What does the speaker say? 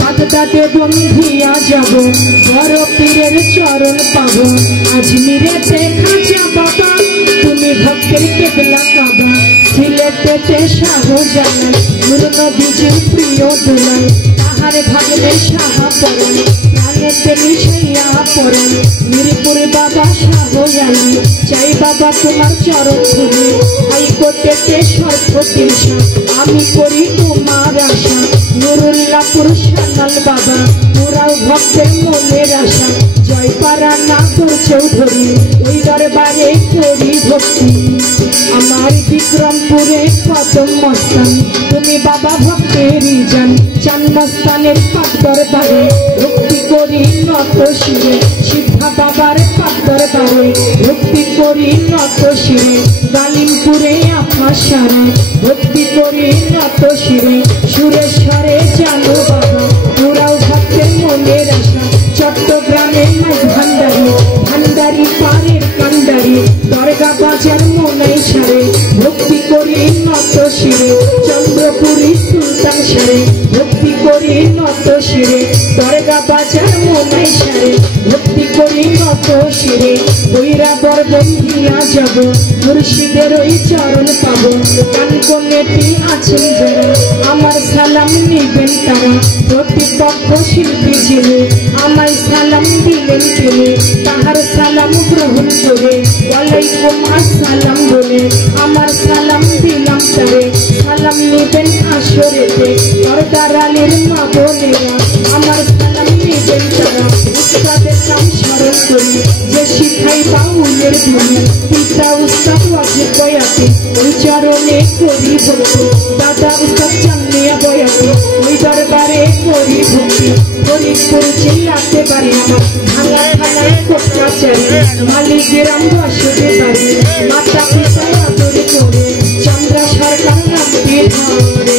বাগদাদে বন্ধিয়া যাব বড় পীরের চরণ পাব আজমিরেতে খাজা বাবা তুমি ভক্তের কেবলা কাবা সিলেটেতে শাহজালাল নূর নবীজির প্রিয় দুলাল তাহার ভাগ্নে শাহপরাণ প্রাণেতে মিশাইয়া পরাণ মিরপুর বাবা শাহজালাল চাই বাবা তোমার চরণ ধরে হাইকোর্টেতে সর্বতিশা আমি করি তোমার আশা নুরুল্লাহপুর শানাল বাবা পুরাও ভক্তের মনের আশা জয়পাড়া নাগর চৌধুরী ওই দরবারে করি ভক্তি আমার বিক্রমপুরে কদম মস্তান তুমি বাবা ভক্তেরই জান চান মস্তানের পাক দরবারে ভক্তি করি নত শিরে সিদ্ধা বাবার পাক দরবারে ভক্তি করি নত শিরে গালিমপুরে আপনার সারে ভক্তি করি নত শিরে সুরেশ্বরে জানো বাবা পুরাও ভক্তের মনের আশা চট্টগ্রামে মাঝ ভান্ডারি পাড়ের কান্ডারি দরগা বাজার মনাই সারে ভক্তি করি নত শিরে চন্দ্রপুরী সুলতান সারে ভক্তি করি নত শিরে দরগা বাজার মনাই সারে ভক্তি শিরে বৈরাবর বন্ধিয়া যাব মুর্শিদের ওই চরণ পাব কান কোণেটি আছেন যারা আমার সালাম নিবেন তারা প্রতিপক্ষ শিল্পী যিনি আমায় সালাম দিলেন তিনি তাহার সালাম গ্রহণ করে ওয়ালাইকুম আসসালাম বলে আমার সালাম দিলাম তারে সালাম নিবেন আসরেতে সরদার আলীর মা বোনেরা আমার সালাম নিবেন তারা উস্তাদের নাম স্মরণ করি যে শিখাই বাউলের ধ্বনি পিতা উস্তাদ ওয়াজিব বয়াতি ওই চরণে করি ভক্তি দাদা উস্তাদ চান্দিয়া বয়াতি ওই দরবারে করি ভক্তি ফরিদপুর চিল্লাতে পারি আমার ভাঙা থানায় কোটকা চাই মালিক গ্রাম বসতে পারি মাতা পিতায় আদরে করে চন্দ্রা সরকার নামটি ধরে